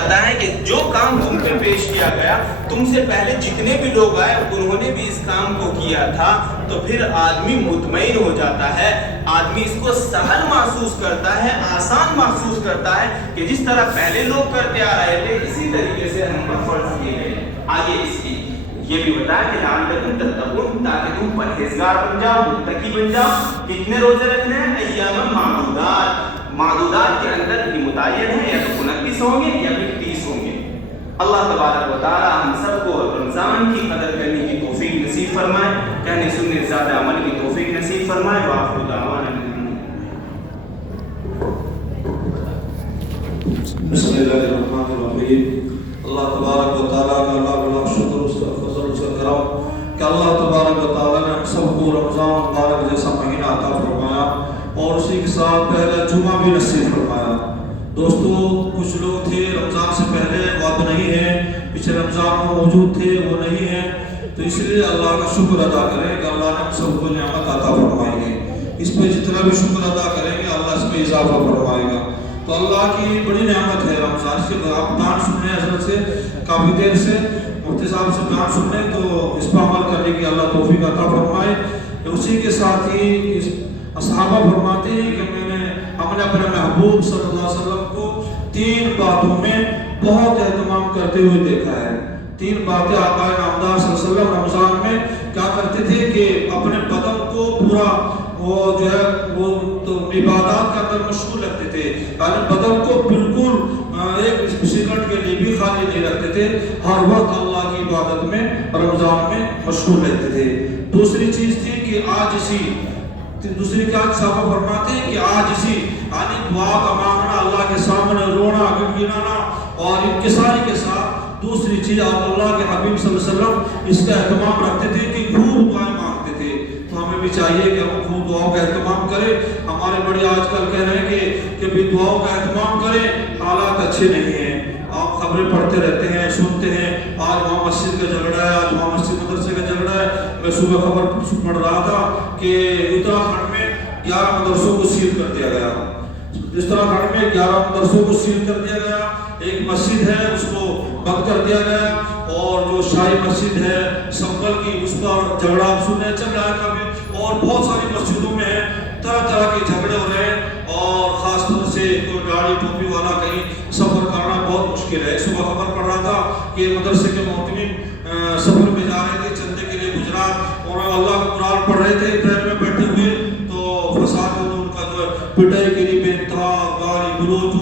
ہے کہ جو کام تم پہ پیش کیا گیا، تم سے پہلے جتنے بھی لوگ آئے انہوں نے بھی اس کام کو کیا تھا، تو پھر آدمی مطمئن ہو جاتا ہے، آدمی اس کو سہل محسوس کرتا ہے، آسان محسوس کرتا ہے کہ جس طرح پہلے لوگ کرتے آ رہے تھے اسی طریقے سے ہم پر فرض کیے گئے۔ آگے اس کی یہ بھی بتایا کہ لعلکم تتقون، تاکہ تم پرہیزگار بن جاؤ، متقی بن جاؤ۔ کتنے روزے رکھنے ہیں؟ ایام معدودات، معدودات کے اندر بھی متعین ہے، یا تو 29 ہوں گے یا پھر 30 ہوں گے۔ اللہ تبارک و تعالی ہم سب کو رمضان کی قدر کرنے کی توفیق نصیب فرمائے، کہنے سننے زیادہ عمل کی توفیق نصیب فرمائے۔ وآخر دعوانا بسم اللہ الرحمن الرحیم۔ اللہ تبارک و تعالیٰ کا لاکھ لاکھ شکر، اس کا فضل، اس کا کرم کہ اللہ تبارک و تعالیٰ نے سب کو رمضان مبارک جیسا مہینہ عطا فرمایا اور اسی کے ساتھ پہلا جمعہ بھی نصیب فرمایا۔ دوستو، کچھ لوگ تھے رمضان سے پہلے وہ اب نہیں ہیں، پچھلے رمضان میں موجود تھے وہ نہیں ہیں، تو اس لیے اللہ کا شکر ادا کریں کہ اللہ نے ہم سب کو نعمت عطا فرمائی ہے۔ اس پہ جتنا بھی شکر ادا کریں گے اللہ اس پہ اضافہ فرمائے گا۔ تو اللہ کی بڑی نعمت ہے رمضان کے بعد آپ بیان سن رہے ہیں حضرت سے کافی دیر سے، مفتی صاحب سے بیان سن رہے ہیں، تو اس پر عمل کرنے کی اللہ توفیق عطا فرمائے۔ اسی کے ساتھ ہی صحابہ فرماتے ہیں کہ ہم نے اپنے محبوب صلی اللہ علیہ وسلم کو 3 باتوں میں بہت اہتمام کرتے ہوئے دیکھا ہے۔ 3 باتیں آقا نامدار صلی اللہ علیہ وسلم رمضان میں کیا کرتے تھے کہ اپنے بدن کو پورا وہ جو ہے وہ تو عبادات کے اندر مشغول رکھتے تھے، یعنی بدن کو بالکل ایک سیکنڈ کے لیے بھی خالی نہیں رکھتے تھے، ہر وقت اللہ کی عبادت میں رمضان میں مشغول رہتے تھے۔ دوسری چیز تھی کہ عاجزی، دوسری کیا صحابہ فرماتے ہیں کہ عاجزی یعنی دعا کا مانگنا، اللہ کے سامنے رونا گنگنانا اور انکساری کے ساتھ۔ دوسری چیز اللہ کے حبیب صلی اللہ علیہ وسلم اس کا اہتمام رکھتے تھے کہ خوب دعائیں مانگتے تھے، تو ہمیں بھی چاہیے کہ ہم خوب دعاؤں کا اہتمام کریں۔ ہمارے بڑے آج کل کہہ رہے ہیں کہ بھی دعاؤں کا اہتمام کریں، حالات اچھے نہیں ہیں، آپ خبریں پڑھتے رہتے ہیں، سنتے ہیں، آج وہاں مسجد کا جھگڑا ہے، آج وہاں مسجد مدرسے کا جھگڑا ہے۔ میں صبح خبر پڑھ رہا تھا کہ اتراکھنڈ میں 11 مدرسوں کو سیل کر دیا گیا، اتراکھنڈ میں 11 مدرسوں کو سیل کر دیا گیا، ایک مسجد ہے اس کو بند کر دیا گیا، اور جو شاہی مسجد ہے سنبل کی اس پر جھگڑا سننے چل رہا ہے کبھی، اور بہت ساری مسجدوں میں طرح طرح کے جھگڑے ہو رہے ہیں، اور خاص طور سے کوئی گاڑی ٹوپی والا کہیں سفر کرنا بہت مشکل ہے۔ صبح خبر پڑھ رہا تھا کہ مدرسے کے محتمم سفر میں جا رہے تھے چندے کے لیے گجرات، اور اللہ کا قرآن پڑھ رہے تھے ٹرین میں بیٹھے ہوئے، تو فساد ان کا جو پٹائی کے لیے بے انتہا گالی گلوچ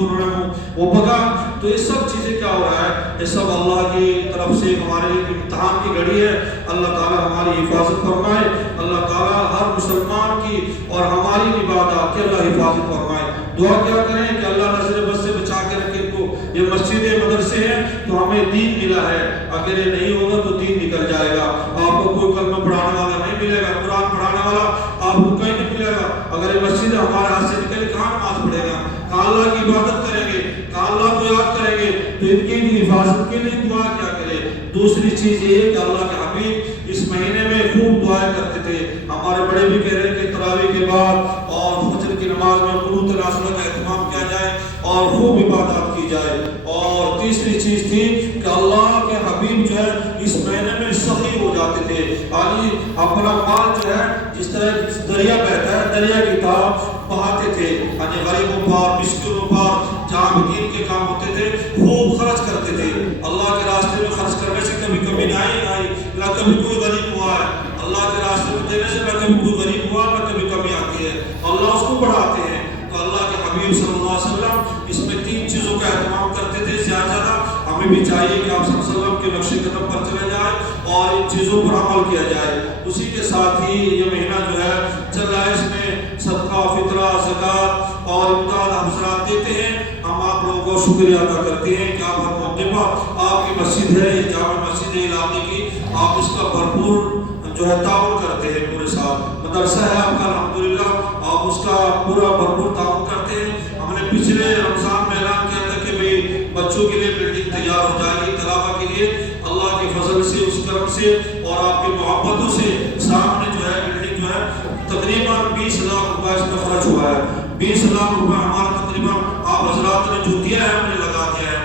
وہ بگا۔ تو یہ سب چیزیں کیا ہو رہا ہے؟ یہ سب اللہ کی طرف سے ہمارے امتحان کی گھڑی ہے۔ اللہ تعالیٰ ہماری حفاظت فرمائے، اللہ تعالیٰ ہر مسلمان کی اور ہماری عبادات کی اللہ حفاظت فرمائے۔ دعا کیا کریں کہ اللہ نظر بد سے بچا کے رکھے ان کو۔ یہ مسجدیں مدرسے ہیں تو ہمیں دین ملا ہے، اگر یہ نہیں ہوگا تو دین نکل جائے گا۔ آپ کو کوئی کلمہ پڑھانے والا نہیں ملے گا، قرآن پڑھانے والا آپ کو کہیں نہیں ملے گا۔ اگر یہ مسجد ہمارے ہاتھ سے نکل کہاں نماز پڑھے گا، کہاں اللہ کی عبادت کریں گے، کہاں اللہ کو یاد کریں گے؟ تو ان کی حفاظت کے لیے دعا کیا کرے۔ دوسری چیز یہ ہے کہ اللہ کے حبیب اس مہینے میں خوب دعائیں کرتے تھے۔ ہمارے بڑے بھی کہہ رہے ہیں کہ تراویح کے بعد اور فجر کی نماز میں قنوت نازلہ کا اہتمام کیا جائے اور خوب عبادات کی جائے۔ اور تیسری چیز تھی کہ اللہ کے حبیب جو ہے اس مہینے میں سخی ہو جاتے تھے، یعنی اپنا مال جو ہے جس طرح دریا بہتا ہے دریا کی طرح بہاتے تھے، یعنی غریبوں پر مسکینوں پر جہاں بھی دین کے کام ہوتے تھے خوب خرچ کرتے تھے۔ اللہ کے راستے میں خرچ کرنے سے کبھی کمی نہیں آئی، نہ کبھی کوئی غریب ہوا ہے۔ اللہ کے راستے میں دینے سے نہ کبھی کوئی غریب ہوا نہ کبھی کمی آتی ہے، اللہ اس کو بڑھاتے ہیں۔ تو اللہ کے حبیب صلی اللہ علیہ وسلم اس میں 3 چیزوں کا اہتمام کرتے تھے زیادہ۔ ہمیں بھی چاہیے کہ آپ صلی اللہ علیہ وسلم کے نقش قدم پر چلے جائیں اور ان چیزوں پر عمل کیا جائے۔ اسی کے ساتھ ہی یہ مہینہ جو ہے چل رہا ہے، اس میں صدقہ فطرہ زکوٰۃ اور امداد حضرات دیتے ہیں۔ ہم آپ لوگوں کو شکریہ ادا کرتے ہیں کہ آپ ہر موقع پر آپ کی مسجد ہے، یہ جامع مسجد ہے علاقے کی، آپ اس کا بھرپور جو ہے تعاون کرتے ہیں پورے ساتھ۔ مدرسہ ہے آپ کا الحمدللہ، آپ اس کا پورا بھرپور تعاون کرتے ہیں۔ ہم نے پچھلے رمضان میں اعلان کیا تھا کہ بھئی بچوں کے لیے بلڈنگ تیار ہو جائے گی طلباء کے لیے، اللہ کے فضل سے اس کرم سے اور آپ کی محبتوں سے سامنے جو ہے بلڈنگ جو ہے تقریباً 20 لاکھ روپے اس میں خرچ ہوا ہے۔ 20 لاکھ روپے ہمارا تقریباً آپ حضرات نے جو دیا ہے ہم نے لگا دیا ہے،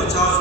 50